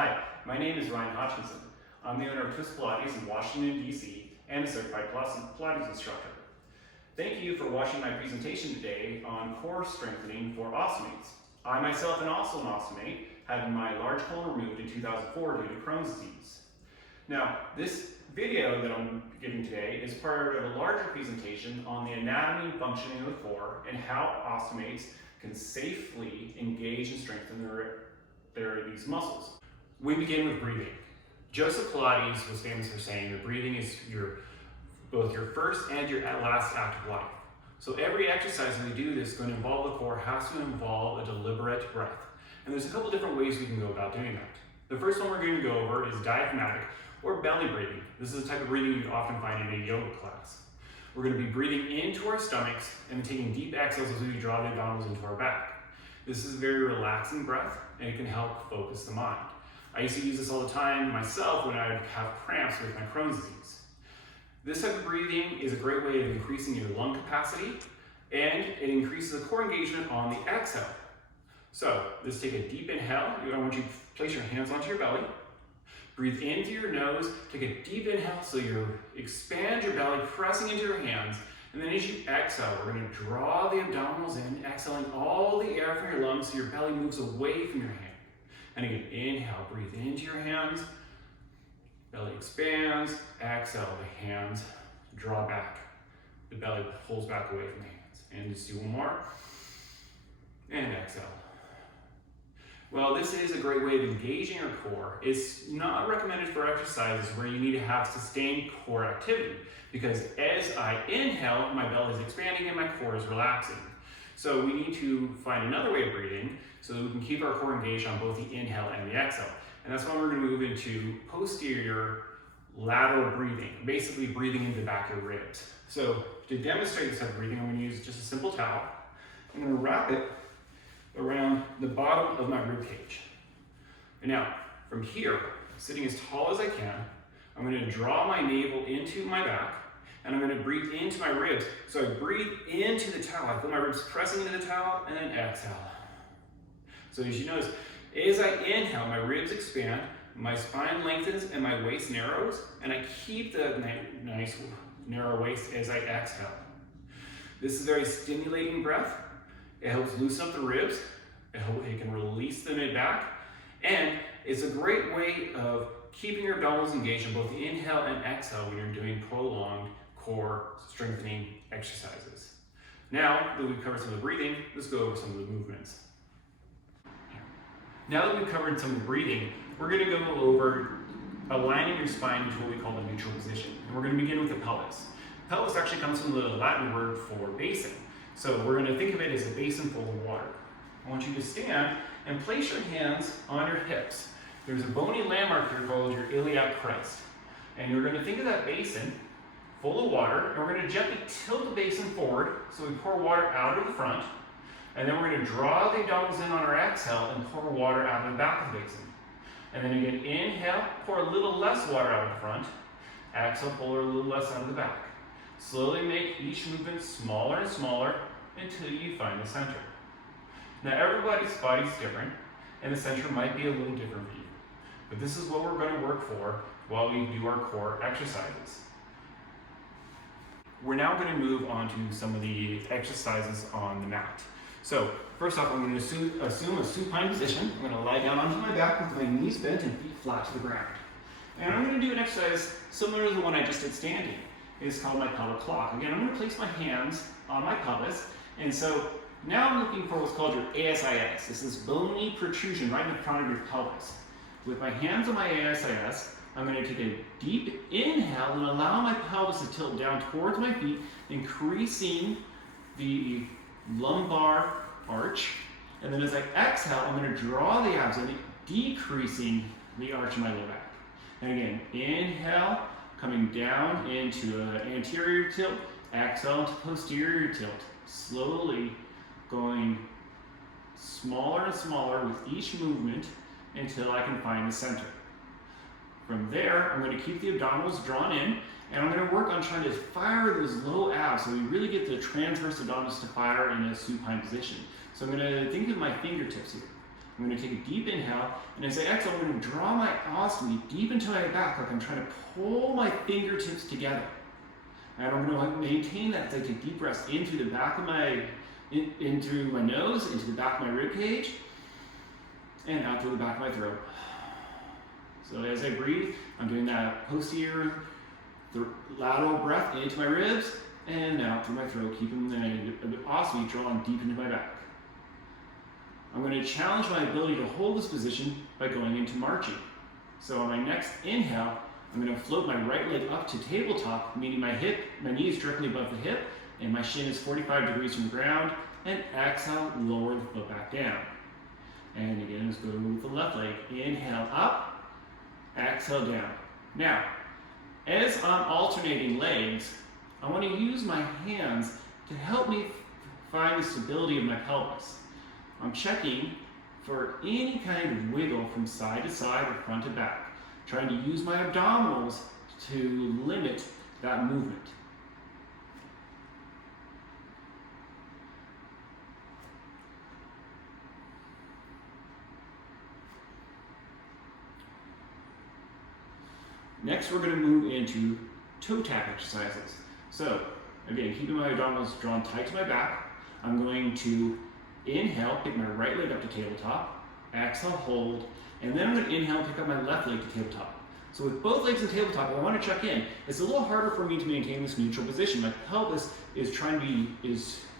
Hi, my name is Ryan Hutchinson. I'm the owner of Twist Pilates in Washington, D.C. and a certified Pilates instructor. Thank you for watching my presentation today on core strengthening for ostomates. I myself am also an ostomate, having my large colon removed in 2004 due to Crohn's disease. Now, this video that I'm giving today is part of a larger presentation on the anatomy and functioning of the core and how ostomates can safely engage and strengthen these muscles. We begin with breathing. Joseph Pilates was famous for saying that breathing is both your first and your last act of life. So every exercise that we do that's going to involve the core has to involve a deliberate breath. And there's a couple different ways we can go about doing that. The first one we're going to go over is diaphragmatic or belly breathing. This is the type of breathing you often find in a yoga class. We're going to be breathing into our stomachs and taking deep exhales as we draw the abdominals into our back. This is a very relaxing breath and it can help focus the mind. I used to use this all the time myself when I would have cramps with my Crohn's disease. This type of breathing is a great way of increasing your lung capacity and it increases the core engagement on the exhale. So let's take a deep inhale. I want you to place your hands onto your belly. Breathe in through your nose, take a deep inhale so you expand your belly, pressing into your hands. And then as you exhale, we're going to draw the abdominals in, exhaling all the air from your lungs so your belly moves away from your hand. And again, inhale, breathe into your hands, belly expands, exhale, the hands draw back. The belly pulls back away from the hands. And just do one more, and exhale. Well, this is a great way of engaging your core. It's not recommended for exercises where you need to have sustained core activity because as I inhale, my belly is expanding and my core is relaxing. So we need to find another way of breathing so that we can keep our core engaged on both the inhale and the exhale. And that's why we're going to move into posterior lateral breathing, basically breathing into the back of your ribs. So to demonstrate this type of breathing, I'm going to use just a simple towel. I'm going to wrap it around the bottom of my rib cage. And now, from here, sitting as tall as I can, I'm going to draw my navel into my back, and I'm going to breathe into my ribs. So I breathe into the towel. I feel my ribs pressing into the towel, and then exhale. So as you notice, as I inhale, my ribs expand, my spine lengthens, and my waist narrows, and I keep the nice narrow waist as I exhale. This is a very stimulating breath. It helps loosen up the ribs, it can release the mid back, and it's a great way of keeping your abdominals engaged on both the inhale and exhale when you're doing prolonged core strengthening exercises. Now that we've covered some of the breathing, let's go over some of the movements. Now that we've covered some of the breathing, we're going to go over aligning your spine into what we call the neutral position. And we're going to begin with the pelvis. Pelvis actually comes from the Latin word for basin. So we're going to think of it as a basin full of water. I want you to stand and place your hands on your hips. There's a bony landmark here called your iliac crest. And you're going to think of that basin full of water, and we're going to gently tilt the basin forward so we pour water out of the front. And then we're going to draw the abdominals in on our exhale and pour water out of the back of the basin. And then again, inhale, pour a little less water out of the front. Exhale, pour a little less out of the back. Slowly make each movement smaller and smaller until you find the center. Now everybody's body's different and the center might be a little different for you. But this is what we're going to work for while we do our core exercises. We're now going to move on to some of the exercises on the mat. So first off, I'm going to assume a supine position. I'm going to lie down onto my back with my knees bent and feet flat to the ground. And I'm going to do an exercise similar to the one I just did standing. It's called my pelvic clock. Again, I'm going to place my hands on my pelvis. And so now I'm looking for what's called your ASIS. This is bony protrusion right in the front of your pelvis. With my hands on my ASIS, I'm going to take a deep inhale and allow my pelvis to tilt down towards my feet, increasing the lumbar arch. And then as I exhale, I'm going to draw the abs in, decreasing the arch in my low back. And again, inhale, coming down into an anterior tilt, exhale to posterior tilt, slowly going smaller and smaller with each movement until I can find the center. From there, I'm going to keep the abdominals drawn in, and I'm going to work on trying to fire those low abs so we really get the transverse abdominals to fire in a supine position. So I'm going to think of my fingertips here. I'm going to take a deep inhale, and as I exhale, I'm going to draw my ostomy deep into my back, like I'm trying to pull my fingertips together. And I'm going to maintain that as I take deep breaths in through the back of into my nose, into the back of my rib cage, and out through the back of my throat. So as I breathe, I'm doing that posterior lateral breath into my ribs and out through my throat, keeping the ostomy drawn deep into my back. I'm going to challenge my ability to hold this position by going into marching. So on my next inhale, I'm going to float my right leg up to tabletop, meaning my knee is directly above the hip, and my shin is 45 degrees from the ground, and exhale, lower the foot back down. And again, let's go with the left leg. Inhale up, exhale down. Now, as I'm alternating legs, I want to use my hands to help me find the stability of my pelvis. I'm checking for any kind of wiggle from side to side or front to back, trying to use my abdominals to limit that movement. Next, we're going to move into toe tap exercises. So, again, keeping my abdominals drawn tight to my back, I'm going to inhale, pick my right leg up to tabletop, exhale, hold, and then I'm going to inhale, pick up my left leg to tabletop. So with both legs in tabletop, I want to check in. It's a little harder for me to maintain this neutral position. My pelvis is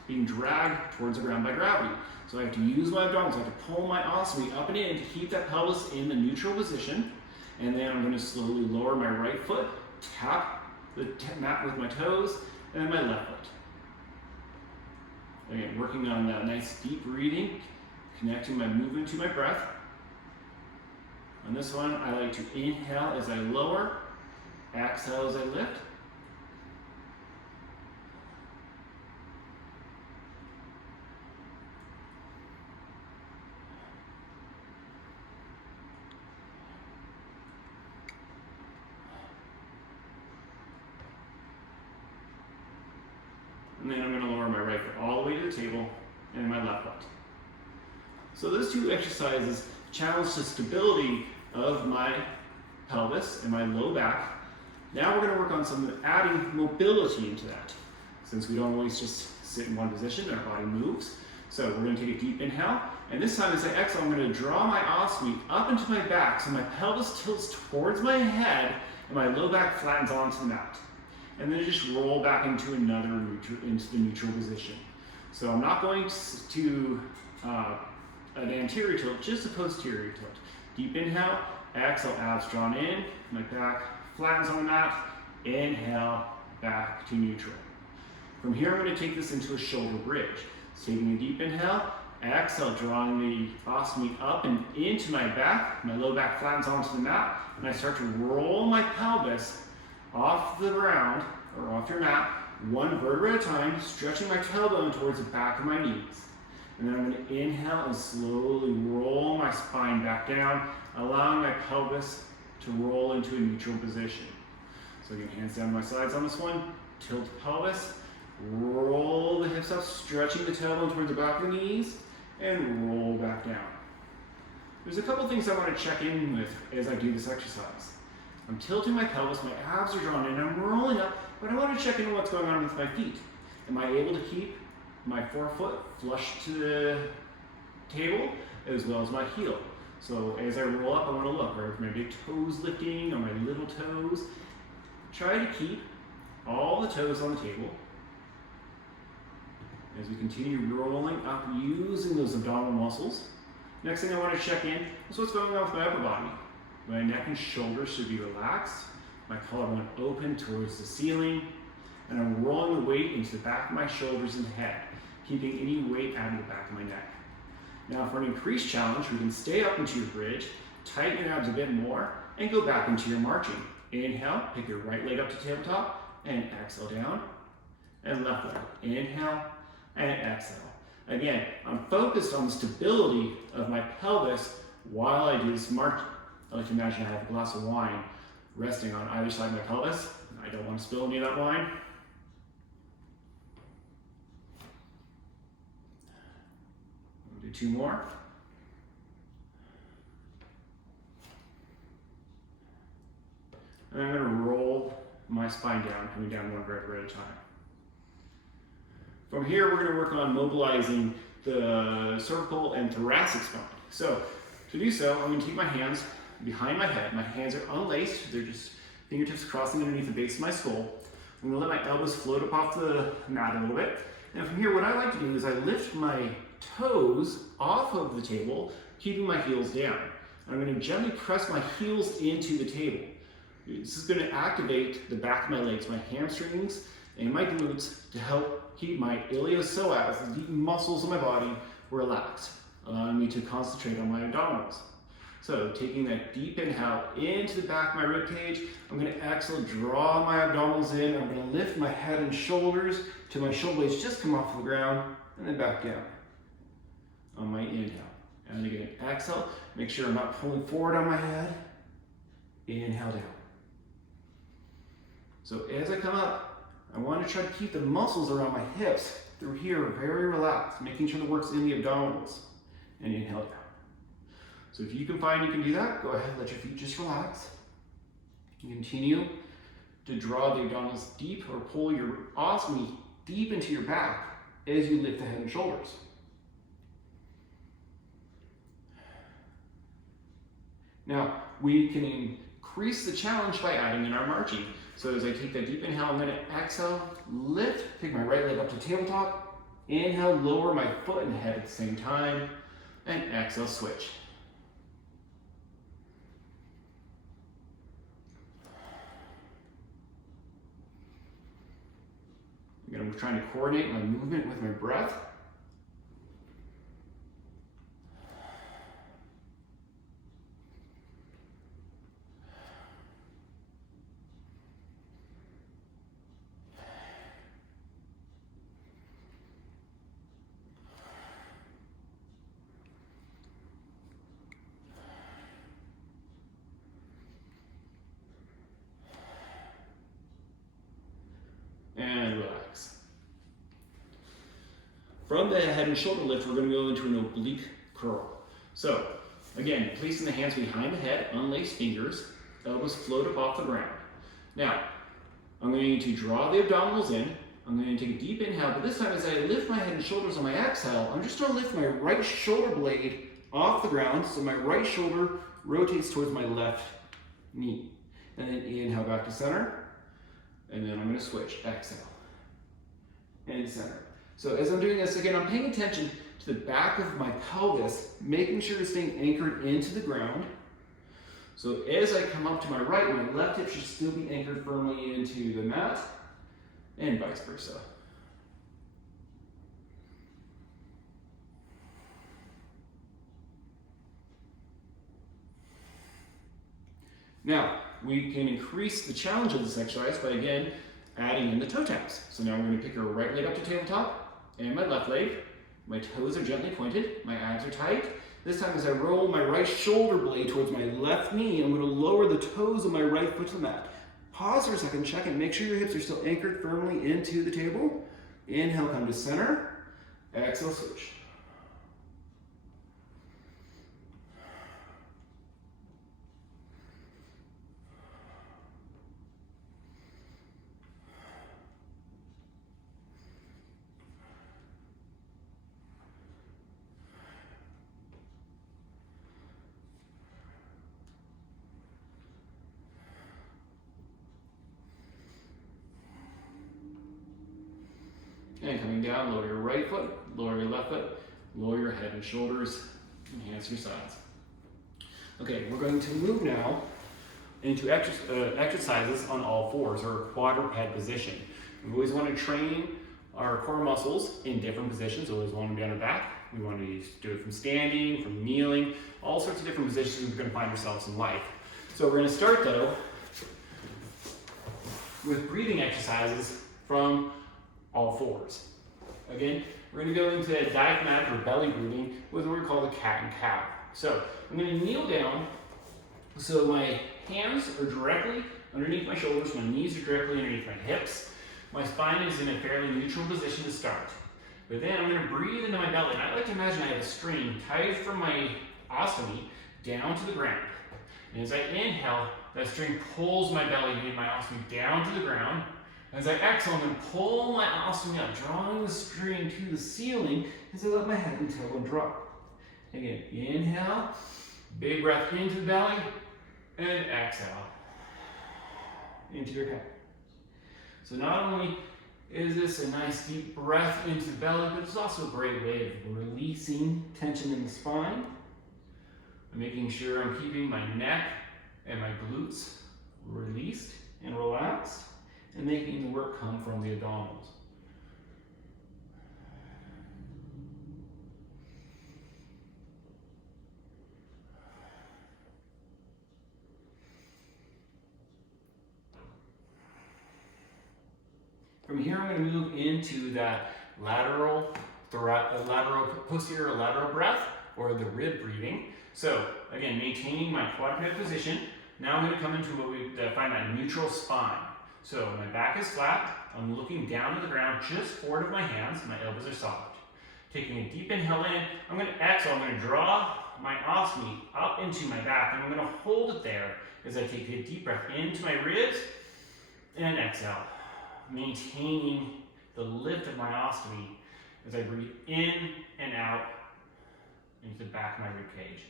being dragged towards the ground by gravity. So I have to use my abdominals, I have to pull my ostomy up and in to keep that pelvis in the neutral position. And then I'm going to slowly lower my right foot, tap the mat with my toes, and then my left foot. Again, working on that nice deep breathing, connecting my movement to my breath. On this one, I like to inhale as I lower, exhale as I lift. And then I'm going to lower my right foot all the way to the table and my left foot. So those two exercises challenge the stability of my pelvis and my low back. Now we're going to work on adding mobility into that. Since we don't always just sit in one position, our body moves. So we're going to take a deep inhale, and this time as I exhale, I'm going to draw my ostomy up into my back so my pelvis tilts towards my head and my low back flattens onto the mat. And then just roll back into the neutral position. So I'm not going to an anterior tilt, just a posterior tilt. Deep inhale, exhale, abs drawn in, my back flattens on the mat, inhale, back to neutral. From here, I'm going to take this into a shoulder bridge. So taking a deep inhale, exhale, drawing the ostomy up and into my back, my low back flattens onto the mat, and I start to roll my pelvis off the ground, or off your mat, one vertebra at a time, stretching my tailbone towards the back of my knees. And then I'm going to inhale and slowly roll my spine back down, allowing my pelvis to roll into a neutral position. So again, hands down to my sides on this one, tilt the pelvis, roll the hips up, stretching the tailbone towards the back of the knees, and roll back down. There's a couple things I want to check in with as I do this exercise. I'm tilting my pelvis, my abs are drawn in, I'm rolling up, but I want to check in on what's going on with my feet. Am I able to keep my forefoot flush to the table as well as my heel? So as I roll up, I want to look, are my big toes lifting, or my little toes? Try to keep all the toes on the table. As we continue rolling up, using those abdominal muscles. Next thing I want to check in is what's going on with my upper body. My neck and shoulders should be relaxed. My collarbone open towards the ceiling. And I'm rolling the weight into the back of my shoulders and head, keeping any weight out of the back of my neck. Now for an increased challenge, we can stay up into your bridge, tighten your abs a bit more, and go back into your marching. Inhale, pick your right leg up to tabletop, and exhale down. And left leg, inhale, and exhale. Again, I'm focused on the stability of my pelvis while I do this marching. I like to imagine I have a glass of wine resting on either side of my pelvis. I don't want to spill any of that wine. We'll do two more. And I'm going to roll my spine down, coming down one vertebra at a time. From here, we're going to work on mobilizing the cervical and thoracic spine. So to do so, I'm going to take my hands behind my head. My hands are unlaced. They're just fingertips crossing underneath the base of my skull. I'm going to let my elbows float up off the mat a little bit. And from here, what I like to do is I lift my toes off of the table, keeping my heels down. I'm going to gently press my heels into the table. This is going to activate the back of my legs, my hamstrings, and my glutes to help keep my ileostomies, the deep muscles of my body, relaxed, allowing me to concentrate on my abdominals. So taking that deep inhale into the back of my rib cage, I'm going to exhale, draw my abdominals in. I'm going to lift my head and shoulders till my shoulder blades just come off the ground, and then back down on my inhale. And again, exhale, make sure I'm not pulling forward on my head. Inhale down. So as I come up, I want to try to keep the muscles around my hips through here very relaxed, making sure the work's in the abdominals. And inhale down. So if you can find you can do that, go ahead, let your feet just relax. You continue to draw the abdominals deep or pull your ostomy deep into your back as you lift the head and shoulders. Now, we can increase the challenge by adding in our marching. So as I take that deep inhale, I'm going to exhale, lift, take my right leg up to tabletop, inhale, lower my foot and head at the same time, and exhale, switch. Again, I'm trying to coordinate my movement with my breath. And relax. From the head and shoulder lift, we're going to go into an oblique curl. So, again, placing the hands behind the head, unlaced fingers, elbows float up off the ground. Now, I'm going to draw the abdominals in. I'm going to take a deep inhale, but this time as I lift my head and shoulders on my exhale, I'm just going to lift my right shoulder blade off the ground, so my right shoulder rotates towards my left knee. And then inhale back to center. And then I'm going to switch, exhale, and center. So as I'm doing this, again, I'm paying attention to the back of my pelvis, making sure it's staying anchored into the ground. So as I come up to my right, my left hip should still be anchored firmly into the mat, and vice versa. Now, we can increase the challenge of this exercise by, again, adding in the toe taps. So now we're going to pick our right leg up to tabletop and my left leg. My toes are gently pointed, my abs are tight. This time as I roll my right shoulder blade towards my left knee, I'm going to lower the toes of my right foot to the mat. Pause for a second, check and make sure your hips are still anchored firmly into the table. Inhale, come to center. Exhale, switch. And coming down, lower your right foot, lower your left foot, lower your head and shoulders, enhance your sides. Okay, we're going to move now into exercises on all fours, or quadruped position. We always want to train our core muscles in different positions. We always want to be on our back. We want to do it from standing, from kneeling, all sorts of different positions we're going to find ourselves in life. So we're going to start though with breathing exercises from all fours. Again, we're going to go into diaphragmatic or belly breathing with what we call the cat and cow. So I'm going to kneel down so my hands are directly underneath my shoulders, my knees are directly underneath my hips. My spine is in a fairly neutral position to start. But then I'm going to breathe into my belly. And I like to imagine I have a string tied from my ostomy down to the ground. And as I inhale, that string pulls my belly and my ostomy down to the ground. As I exhale, I'm going to pull my ostomy up, drawing the string to the ceiling as I let my head and tailbone drop. Again, inhale, big breath into the belly, and exhale into your head. So not only is this a nice deep breath into the belly, but it's also a great way of releasing tension in the spine. I'm making sure I'm keeping my neck and my glutes released and relaxed, and making the work come from the abdominals. From here, I'm going to move into that posterior lateral breath, or the rib breathing. So again, maintaining my quadruped position. Now I'm going to come into what we define a neutral spine. So my back is flat. I'm looking down to the ground, just forward of my hands. My elbows are soft. Taking a deep inhale in, I'm going to exhale. I'm going to draw my ostomy up into my back, and I'm going to hold it there as I take a deep breath into my ribs and exhale. Maintaining the lift of my ostomy as I breathe in and out into the back of my rib cage.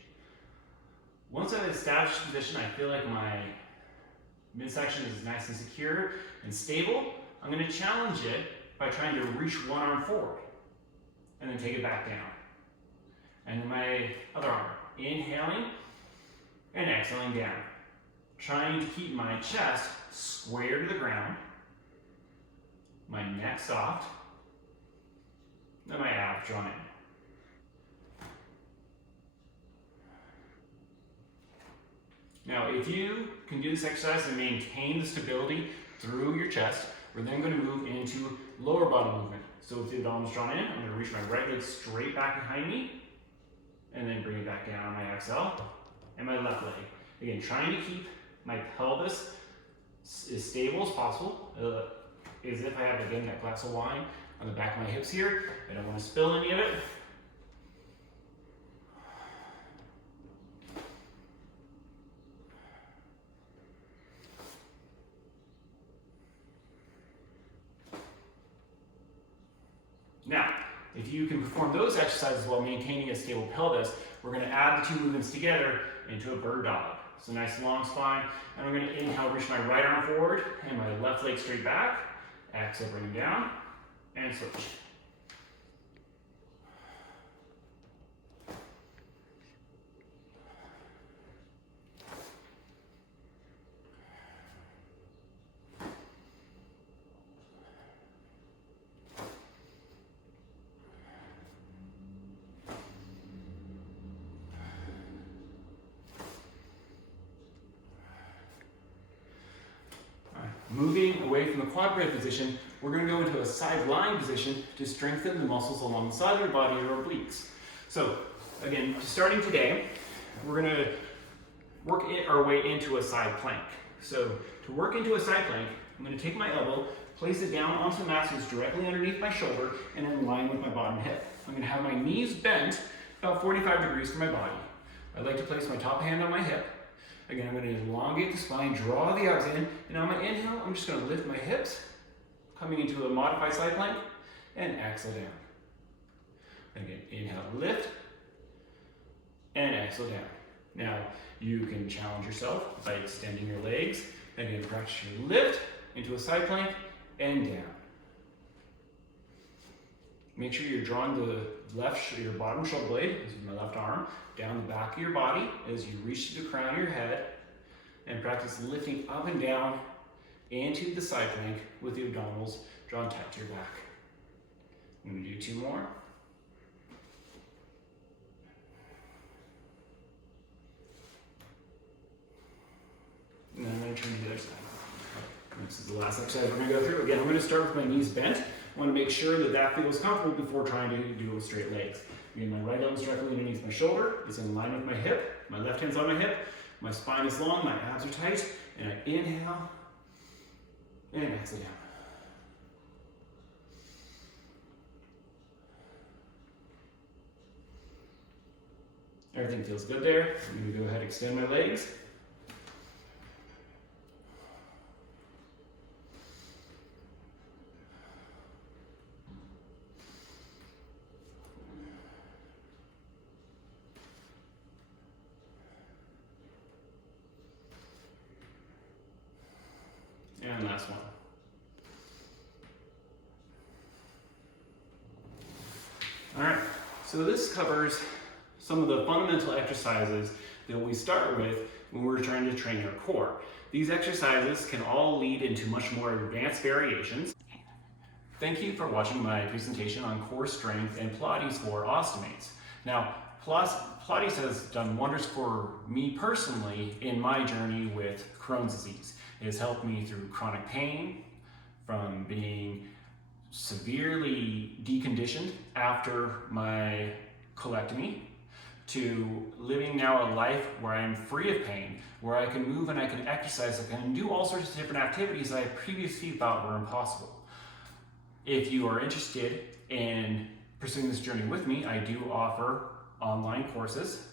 Once I've established position, I feel like my midsection is nice and secure and stable. I'm going to challenge it by trying to reach one arm forward and then take it back down. And then my other arm, inhaling and exhaling down. Trying to keep my chest square to the ground, my neck soft, and my abs drawn in. Now, if you can do this exercise and maintain the stability through your chest, we're then going to move into lower body movement. So with the abdominals drawn in, I'm going to reach my right leg straight back behind me, and then bring it back down on my exhale, and my left leg. Again, trying to keep my pelvis as stable as possible, as if I have, again, that plexal line on the back of my hips here. I don't want to spill any of it. Now, if you can perform those exercises while maintaining a stable pelvis, we're going to add the two movements together into a bird dog. So nice long spine, and we're going to inhale, reach my right arm forward, and my left leg straight back. Exhale, bring it down, and switch. Moving away from the quadruped position, we're going to go into a side lying position to strengthen the muscles along the side of your body, your obliques. So again, starting today, we're going to work our way into a side plank. So to work into a side plank, I'm going to take my elbow, place it down onto the mat so it's directly underneath my shoulder and in line with my bottom hip. I'm going to have my knees bent about 45 degrees from my body. I'd like to place my top hand on my hip. Again, I'm going to elongate the spine, draw the abs in, and on my inhale, I'm just going to lift my hips, coming into a modified side plank, and exhale down. Again, inhale, lift, and exhale down. Now, you can challenge yourself by extending your legs. Again, practice your lift into a side plank and down. Make sure you're drawing your bottom shoulder blade, this is my left arm, down the back of your body as you reach to the crown of your head, and practice lifting up and down into the side plank with the abdominals drawn tight to your back. I'm going to do two more. And then I'm going to turn to the other side. This is the last exercise we're going to go through. Again, I'm going to start with my knees bent. I want to make sure that that feels comfortable before trying to do it with straight legs. Again, my right elbow is directly underneath my shoulder. It's in line with my hip. My left hand's on my hip. My spine is long. My abs are tight. And I inhale and exhale down. Everything feels good there. I'm going to go ahead and extend my legs. last one. All right, so this covers some of the fundamental exercises that we start with when we're trying to train our core. These exercises can all lead into much more advanced variations. Thank you for watching my presentation on core strength and Pilates for Ostomates. Now, Pilates has done wonders for me personally in my journey with Crohn's disease. It has helped me through chronic pain, from being severely deconditioned after my colectomy, to living now a life where I'm free of pain, where I can move and I can exercise, I can do all sorts of different activities that I previously thought were impossible. If you are interested in pursuing this journey with me, I do offer online courses,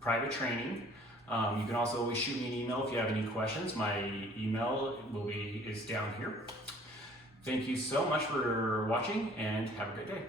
private training. You can also always shoot me an email if you have any questions. My email is down here. Thank you so much for watching and have a good day.